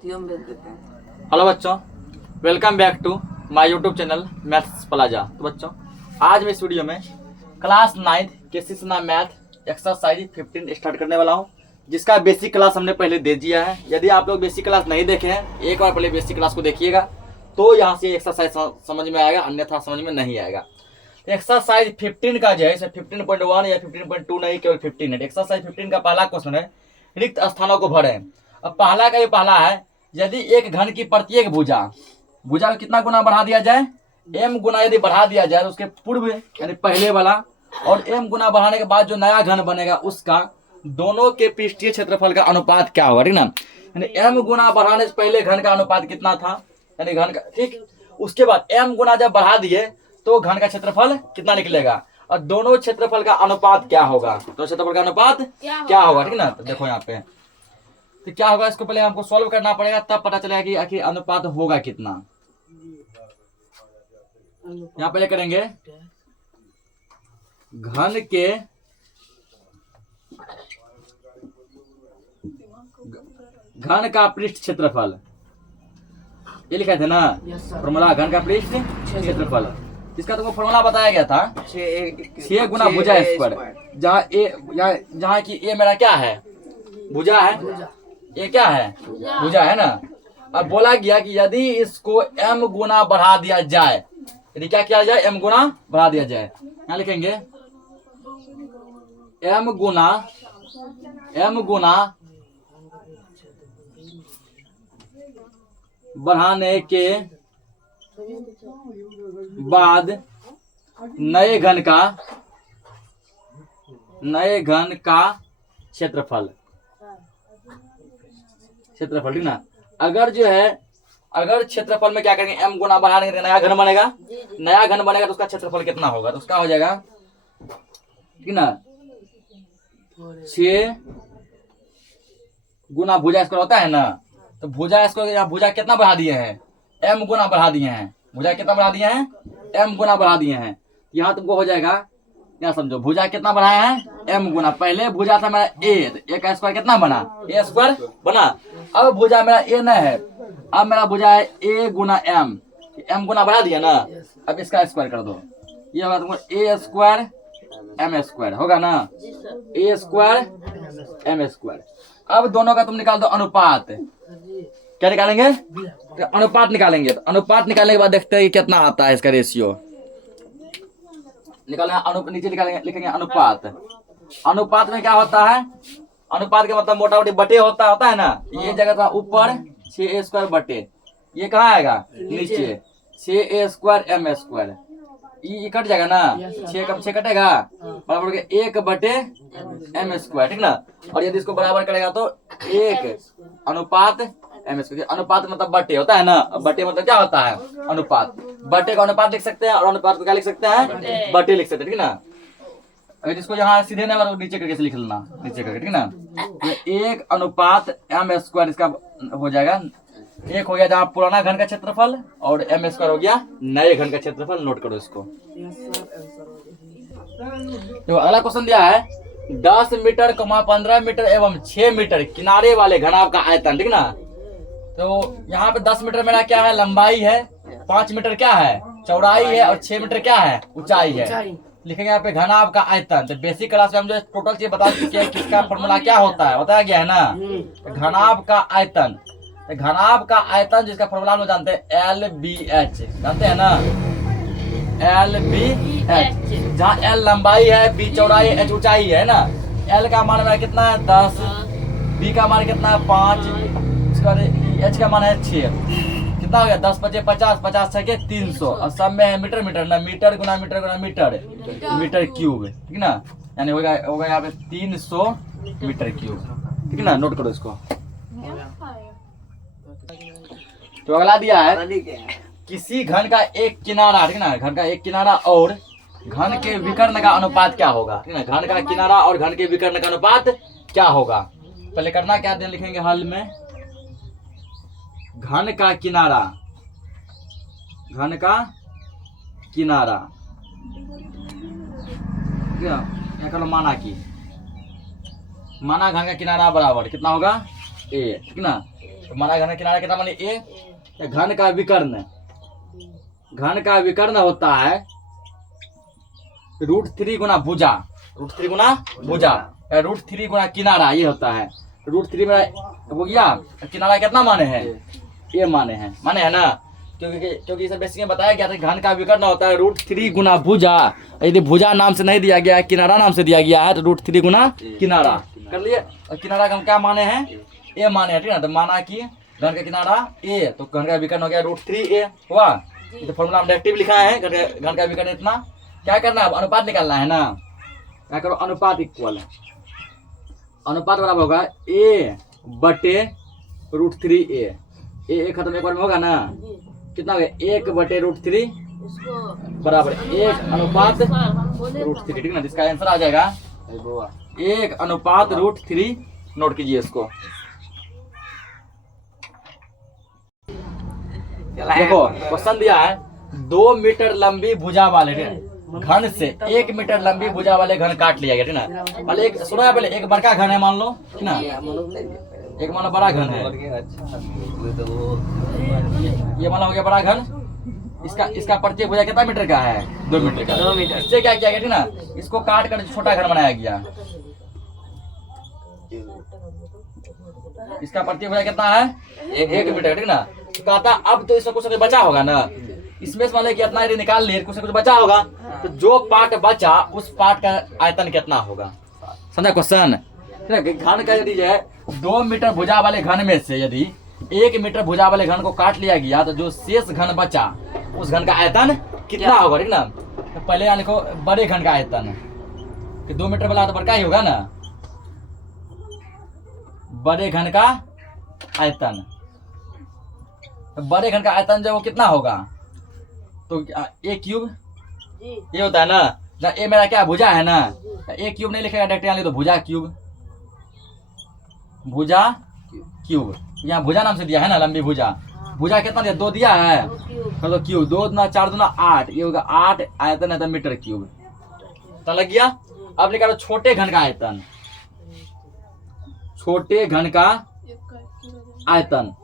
पोथियों में भेज देते हैं। हेलो बच्चों, welcome back to my YouTube channel Maths Plaza. तो बच्चों, आज मैं इस वीडियो में क्लास 9 के सिस्ना मैथ एक्सरसाइज 15 स्टार्ट करने वाला हूं, जिसका बेसिक क्लास हमने पहले दे दिया है। यदि आप लोग बेसिक क्लास नहीं देखे हैं, एक बार पहले बेसिक क्लास को देखिएगा तो यहाँ से एक्सरसाइज समझ में आएगा, अन्यथा समझ में नहीं आएगा। एक्सरसाइज 15 का जो है, इसमें 15.1 या 15.2 नहीं, केवल 15 है। एक्सरसाइज 15 का पहला क्वेश्चन है, रिक्त स्थानों को भरें। अब पहला का ये पहला है, यदि एक घन की प्रत्येक भुजा को कितना गुना बढ़ा दिया जाए, m गुना यदि बढ़ा दिया जाए, तो उसके पूर्व यानी पहले वाला और m गुना बढ़ाने के बाद जो नया घन बनेगा उसका दोनों के पृष्ठीय क्षेत्रफल का अनुपात क्या होगा, ठीक ना। यानी m गुना बढ़ाने से पहले घन का अनुपात कितना था, यानी घन का, ठीक। उसके बाद m गुना जब बढ़ा दिए तो घन का क्षेत्रफल कितना निकलेगा, और दोनों क्षेत्रफल का अनुपात क्या होगा, तो क्षेत्रफल का अनुपात क्या होगा, ठीक ना। तो देखो यहाँ पे तो क्या होगा, इसको पहले हमको सॉल्व करना पड़ेगा, तब पता चलेगा कि आखिर अनुपात होगा कितना। यहाँ पहले करेंगे घन का पृष्ठ क्षेत्रफल, ये लिखा था ना फॉर्मूला, घन का पृष्ठ क्षेत्रफल। इसका तुमको फॉर्मूला बताया गया था 6 गुना भुजा स्क्वायर, जहाँ की ए मेरा क्या है, भुजा है, ये क्या है, भुजा है ना। अब बोला गया कि यदि इसको m गुना बढ़ा दिया जाए, यदि क्या किया जाए, m गुना बढ़ा दिया जाए। यहाँ लिखेंगे m गुना बढ़ाने के बाद नए घन का क्षेत्रफल, ठीक ना। अगर जो है, अगर क्षेत्रफल में क्या करेंगे, m गुना बढ़ाने के नया घन बनेगा, तो उसका क्षेत्रफल कितना होगा, तो उसका हो जाएगा, ठीक ना, 6 गुना भुजा स्क्वायर होता है ना। तो भुजा स्क्वायर, यहाँ भुजा कितना बढ़ा दिए हैं, m गुना बढ़ा दिए हैं, भुजा कितना बढ़ा दिए हैं, m गुना बढ़ा दिए हैं। यहाँ तुमको हो जाएगा, यहाँ समझो, भुजा कितना बढ़ाया है, m गुना। पहले भुजा था मेरा a, तो a का स्क्वायर कितना बना, a स्क्वायर बना। अब भुजा मेरा a नहीं है, अब मेरा भुजा है a गुना m गुना बढ़ा दिया ना। अब इसका स्क्वायर कर दो, ये होगा तुमको a स्क्वायर m स्क्वायर होगा ना, a स्क्वायर m स्क्वायर। अब दोनों का तुम निकाल दो अनुपात। क्या निकालेंगे, तो अनुपात निकालेंगे। तो अनुपात निकालने के बाद देखते हैं कि कितना आता है इसका रेशियो निकालेंगे। नीचे निकालेंगे, लिखेंगे अनुपात। अनुपात में क्या होता है, अनुपात का मतलब मोटा मोटी बटे होता है ना। ये जगह था ऊपर 6a स्क्वायर बटे, ये कहाँ आएगा, नीचे 6a स्क्वायर m स्क्वायर। ये कट जाएगा ना, 6 कम 6 कटेगा, बराबर के 1 बटे m स्क्वायर, ठीक ना। और यदि इसको बराबर करेगा तो 1 अनुपात m स्क्वायर। अनुपात मतलब बटे होता है ना, बटे मतलब क्या होता है, अनुपात। बटे का अनुपात लिख सकते हैं और अनुपात को क्या लिख सकते हैं, बटे लिख सकते हैं, ठीक ना। अगर जिसको यहाँ सीधे नहीं बराबर, नीचे करके लिख लेना, नीचे करके, ठीक ना। 1 अनुपात m स्क्वायर इसका हो जाएगा। एक हो गया जहाँ पुराना घन का क्षेत्रफल, और m स्क्वायर हो गया नए घन का क्षेत्रफल। नोट करो इसको। तो अगला क्वेश्चन दिया है 10 मीटर, 15 मीटर एवं 6 मीटर किनारे वाले घनाभ का आयतन, ठीक ना। तो यहाँ पे 10 मीटर मेरा क्या है, लंबाई है, 5 मीटर क्या है, चौड़ाई है, और 6 मीटर क्या है, ऊंचाई है। लिखेंगे यहाँ पे घनाभ का आयतन। तो बेसिक क्लास में हम जो टोटल चीज बता चुके हैं, किसका फॉर्मूला क्या होता है, बताया गया है ना। तो घनाभ का आयतन, घनाभ का आयतन जिसका फॉर्मूला हम जानते हैं LBH, जानते हैं ना, LBH। जहाँ L लंबाई है, B चौड़ाई है, H ऊंचाई है ना। L का मान मेरा कितना है, 10, B का मान कितना है, 5, H का मान है 6। कितना हो गया, 10 5 50, 50 6 300। और सब में है मीटर मीटर ना, मीटर गुना मीटर गुना मीटर, मीटर क्यूब, ठीक ना। यानी होगा यहाँ पे 300 मीटर क्यूब, ठीक ना। नोट करो इसको। तो अगला दिया है, किसी घन का एक किनारा, ठीक ना, घन का एक किनारा और घन के विकर्ण का अनुपात क्या होगा, ठीक ना। घन का किनारा और घन के विकर्ण का अनुपात क्या होगा। पहले करना क्या, दिन लिखेंगे हल में, घन का किनारा, घन का किनारा, क्या करो, माना घन का किनारा बराबर कितना होगा, a, ठीक ना। तो माना घन का किनारा कितना माने ए। घन का विकर्ण, घन का विकर्ण होता है √3 गुना भुजा, √3 गुना भुजा, √3 गुना किनारा, ये होता है। √3 मेरा हो गया, किनारा कितना माने हैं, ये माने हैं, माने है ना, क्योंकि इसे बेसिक में बताया गया था घन का विकर्ण होता है √3 गुना भुजा। यदि भुजा नाम से नहीं दिया गया है, किनारा नाम से दिया गया है, तो √3 गुना किनारा कर लिए। और किनारा का हम क्या माने हैं, ए माने हैं, ठीक है ना। तो माना कि घन का किनारा ए, तो घन का विकर्ण हो गया √3a हुआ। तो फॉर्मूला हम डायरेक्टिव लिखा है, घन का विकर्ण इतना। क्या करना है, अनुपात निकालना है ना। क्या करो, अनुपात इक्वल, अनुपात बराबर होगा a बटे √3a। ए खत्म एक बार में होगा ना, कितना हो गया 1 बटे √3 बराबर 1 अनुपात √3, ठीक ना। जिसका आंसर आ जाएगा 1 अनुपात √3। नोट कीजिए इसको। देखो क्वेश्चन दिया है 2 मीटर लंबी भुजा वाले घन से 1 मीटर लंबी भुजा वाले घन काट लिया गया, ठीक ना। पहले एक सुनो है, पहले एक बड़का घन है मान लो, ठीक ना, एक मान लो बड़ा घन है, ये मान लो हो गया बड़ा घन। इसका प्रत्येक भुजा कितना मीटर का है, 2 मीटर का। 2 मीटर इससे क्या किया गया, ठीक ना, इसको काट कर छोटा घन बनाया गया। इसका प्रत्येक भुजा कितना है, 1 मीटर, ठीक ना। कहता अब तो इसमें कुछ बचा होगा ना, इसमें से मान लो कि इतना यदि निकाल लिए, कुछ बचा होगा, तो जो पार्ट बचा उस पार्ट का आयतन कितना होगा, समझा क्वेश्चन। घन का यदि जो है 2 मीटर भुजा वाले घन में से यदि 1 मीटर भुजा वाले घन को काट लिया गया, तो जो शेष घन बचा उस घन का आयतन कितना होगा, ठीक ना। तो पहले यहाँ लिखो बड़े घन का आयतन, कि 2 मीटर वाला तो बड़का ही होगा ना, बड़े घन का आयतन। बड़े घन का आयतन जो वो कितना होगा, तो a क्यूब ये होता है ना, जब ए मेरा क्या भुजा है ना, a क्यूब नहीं लिखेगा डायरेक्ट, यहाँ लिख दो भुजा क्यूब, भुजा क्यूब। यहाँ भुजा नाम से दिया है ना, लंबी भुजा। भुजा कितना दिया, 2 दिया है, कर दो क्यूब, 2 दूना 4 दूना 8, ये होगा 8 आयतन है तो मीटर क्यूब, तो लग गया। अब निकालो छोटे घन का आयतन, छोटे घन का आयतन,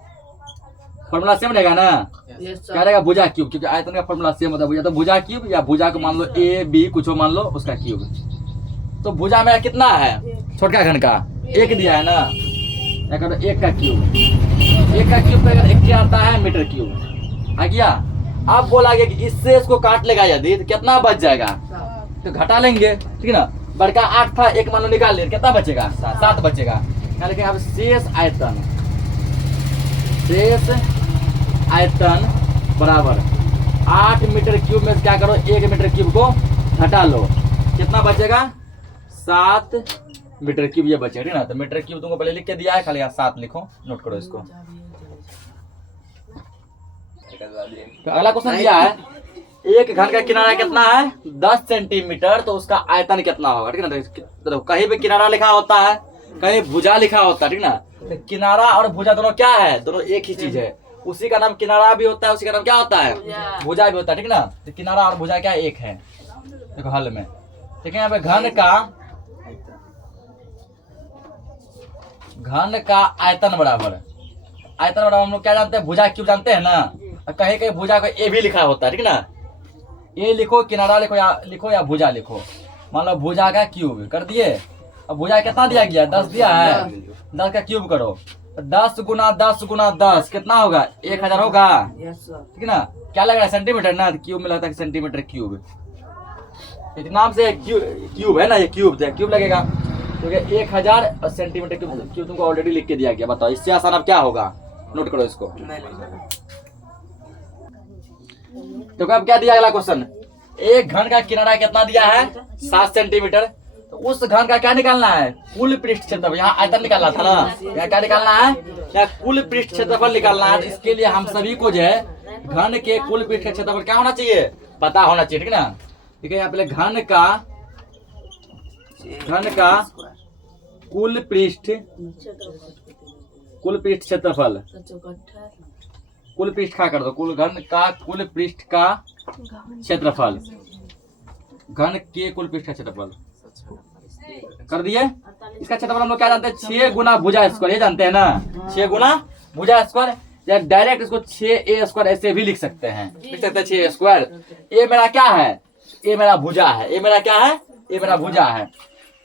फॉर्मूला सेम रहेगा ना, क्या रहेगा भुजा क्यूब, क्योंकि आयतन का फॉर्मूला सेम होता है। भुजा तो भुजा क्यूब, या भुजा को मान लो ए बी कुछ मान लो उसका क्यूब। तो भुजा मेरा कितना है, छोटका घन का 1 दिया है ना, क्या करो 1 का क्यूब, 1 का क्यूब अगर 1 क्या आता है, मीटर क्यूब आ गया। अब बोला गया कि इससे इसको काट लेगा यदि, तो कितना बच जाएगा, तो घटा लेंगे, ठीक है ना। बड़का 8 था, 1 मान लो निकाल लिया, कितना बचेगा, 7 बचेगा। लेकिन अब शेष आयतन, शेष आयतन बराबर 8 मीटर क्यूब में क्या करो, 1 मीटर क्यूब को घटा लो, कितना बचेगा, 7 मीटर क्यूब ये बचेगा, ठीक ना। तो मीटर क्यूब तुमको पहले लिख के दिया है, खाली यहाँ 7 लिखो, नोट करो इसको। तो अगला क्वेश्चन दिया है एक घन का किनारा कितना है, 10 सेंटीमीटर, तो उसका आयतन कितना होगा, ठीक है ना। तो कहीं भी किनारा लिखा होता है, कहीं भुजा लिखा होता है, ठीक ना। तो किनारा और भुजा दोनों क्या है, दोनों एक ही चीज है, उसी का नाम किनारा भी होता है, उसी का नाम क्या होता है, भुजा भी होता है, ठीक ना। तो किनारा और भुजा क्या एक है, देखो हल में, ठीक है। यहाँ पे घन का आयतन बराबर, आयतन बराबर हम लोग क्या जानते हैं, भुजा क्यूब जानते हैं ना। कहीं कहीं भुजा को ए भी लिखा होता है, ठीक ना। ए लिखो, किनारा लिखो या भुजा लिखो। मान लो भुजा का क्यूब कर दिए। अब भुजा कितना दिया गया, 10 दिया है, 10 का क्यूब करो, 10 गुना 10 गुना 10 कितना होगा, 1000 होगा, ठीक है ना। क्या लग रहा है, सेंटीमीटर ना, क्यूब में लगता है सेंटीमीटर क्यूब, नाम से क्यूब है ना, ये क्यूब लगेगा, क्योंकि 1000 सेंटीमीटर क्यूब तुमको ऑलरेडी लिख के दिया गया। बताओ इससे आसान अब क्या होगा, नोट करो इसको। तो अब क्या दिया अगला क्वेश्चन, एक घन का किनारा कितना दिया है, 7 सेंटीमीटर। तो उस घन का क्या निकालना है, कुल पृष्ठ क्षेत्रफल। यहाँ आयतन निकालना था ना, यहाँ क्या निकालना है, यहाँ कुल पृष्ठ क्षेत्रफल निकालना है। इसके लिए हम सभी को जो है घन के कुल पृष्ठ क्षेत्रफल क्या होना चाहिए, पता होना चाहिए, ठीक है ना। ठीक है, यहाँ पहले घन का कुल पृष्ठ क्षेत्रफल, कुल पृष्ठ का कर दो, घन का कुल पृष्ठ का क्षेत्रफल, घन के कुल पृष्ठ का क्षेत्रफल कर दिए। इसका क्षेत्रफल हम लोग क्या जानते हैं, 6 गुना भुजा स्क्वायर, ये जानते हैं ना, 6 गुना भुजा स्क्वायर, या डायरेक्ट इसको 6a स्क्वायर ऐसे भी लिख सकते हैं, लिख सकते हैं 6a स्क्वायर। ये मेरा क्या है, ये मेरा भुजा है, ये मेरा क्या है, ये मेरा भुजा है।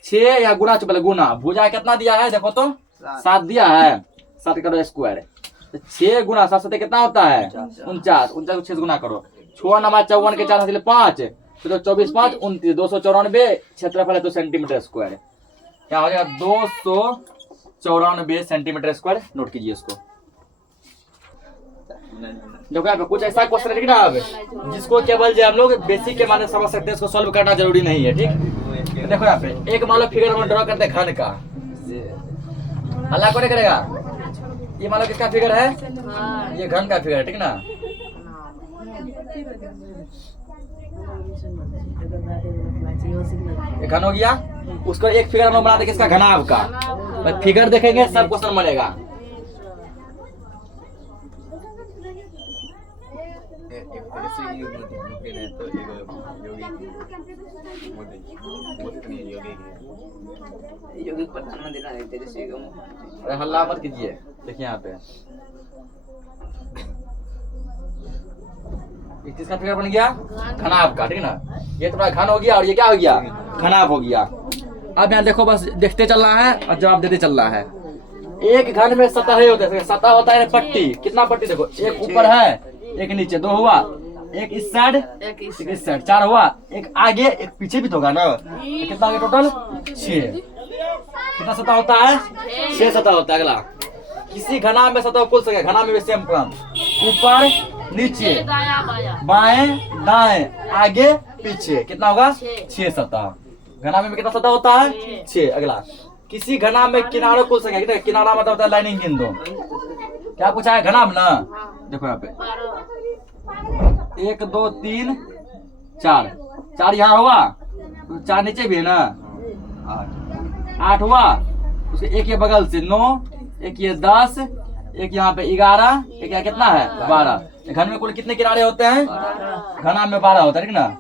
6 या गुना चुपल गुना, भुजा कितना दिया है देखो तो 7 दिया है, 7 करो स्क्वायर, 6 गुना 7 से कितना होता है 49, 49 को 6 गुना करो, 6 नमा 54 के 4 5, तो 24 5 29, 294 क्षेत्रफल है तो सेंटीमीटर स्क्वायर, क्या हो जाएगा 294 सेंटीमीटर स्क्वायर। नोट कीजिए इसको। देखो यहाँ पे कुछ ऐसा क्वेश्चन है ना अब जिसको केवल जो हम लोग बेसिक के माने समझ सकते हैं, इसको सॉल्व करना जरूरी नहीं है, ठीक। तो देखो यहाँ पे एक मान लो फिगर हम ड्रॉ करते हैं घन का, अल्लाह कौन करेगा, ये मान लो किसका फिगर है, ये घन का फिगर है, ठीक ना। ये घन हो गया, उसको एक फिगर हम लोग बनाते किसका, घनाभ का। फिगर देखेंगे सब क्वेश्चन बनेगा। अरे हल्ला मत कीजिए, देखिए यहाँ पे किसका फिगर बन गया, घनाभ का, ठीक ना। ये तुम्हारा घन हो गया और ये क्या हो गया, घनाभ हो गया। अब यहाँ देखो बस देखते चलना है और जवाब देते चलना है। एक घन में सतह होता है, सतह होता है पट्टी, कितना पट्टी देखो, एक ऊपर है एक नीचे, 2 हुआ, एक इस साइड एक इस साइड, 4 हुआ, एक आगे एक पीछे भी तो होगा ना, तो कितना हो गया टोटल 6। कितना सतह होता है, 6 सतह होता है। अगला, किसी घनाभ में सतह कुल संख्या, घनाभ में सेम क्रम, ऊपर नीचे बाएं दाएं आगे पीछे, कितना होगा 6 सतह। घनाभ में कितना सतह होता है 6। अगला, किसी घनाभ में किनारों कुल संख्या, कितना किनारा मतलब होता है लाइनिंग बिंदु, क्या पूछा है घनाभ ना। देखो यहाँ पे 1 2 3 4, 4 यहाँ हुआ, 4 नीचे भी है ना, 8 हुआ, उसके एक ये बगल से 9, एक ये 10, एक यहाँ पे 11, एक यहाँ कितना है 12। घन में कुल कितने किनारे होते हैं, घनाभ में 12 होता है, ठीक ना।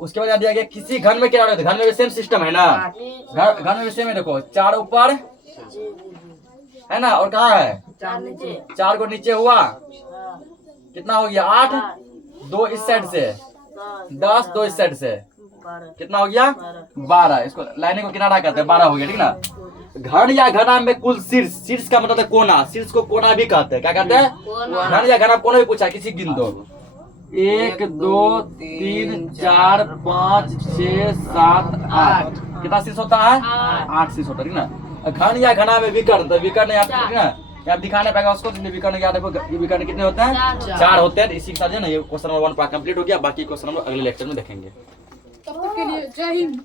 उसके बाद दिया गया किसी घन में किनारे होते हैं, घन में भी सेम सिस्टम है ना, घन में भी सेम है। देखो 4 ऊपर है ना, और कहाँ है 4 को नीचे हुआ, कितना हो गया 8, 2 इस साइड से 10, 2 इस साइड से, कितना हो गया 12। इसको लाइनिंग को किनारा कहते हैं, 12 हो गया, ठीक ना। घन या घनाभ में कुल शीर्ष, शीर्ष का मतलब है कोना, शीर्ष को कोना भी कहते हैं, क्या कहते हैं घन या घनाभ। कोना भी पूछा किसी गिन दो, 1 2 3 4 5 6 7 8, कितना शीर्ष होता है 8 शीर्ष होता है, ठीक ना। घन या घनाभ में विकर्ण, तो विकर्ण यहाँ ठीक ना, यहाँ दिखाने पाएगा उसको, विकर्ण याद रखो, विकर्ण कितने होते हैं 4 होते हैं। इसी के साथ जो ना ये क्वेश्चन नंबर 1 कंप्लीट हो गया, बाकी क्वेश्चन हम अगले लेक्चर में देखेंगे। तब तक के लिए जय हिंद।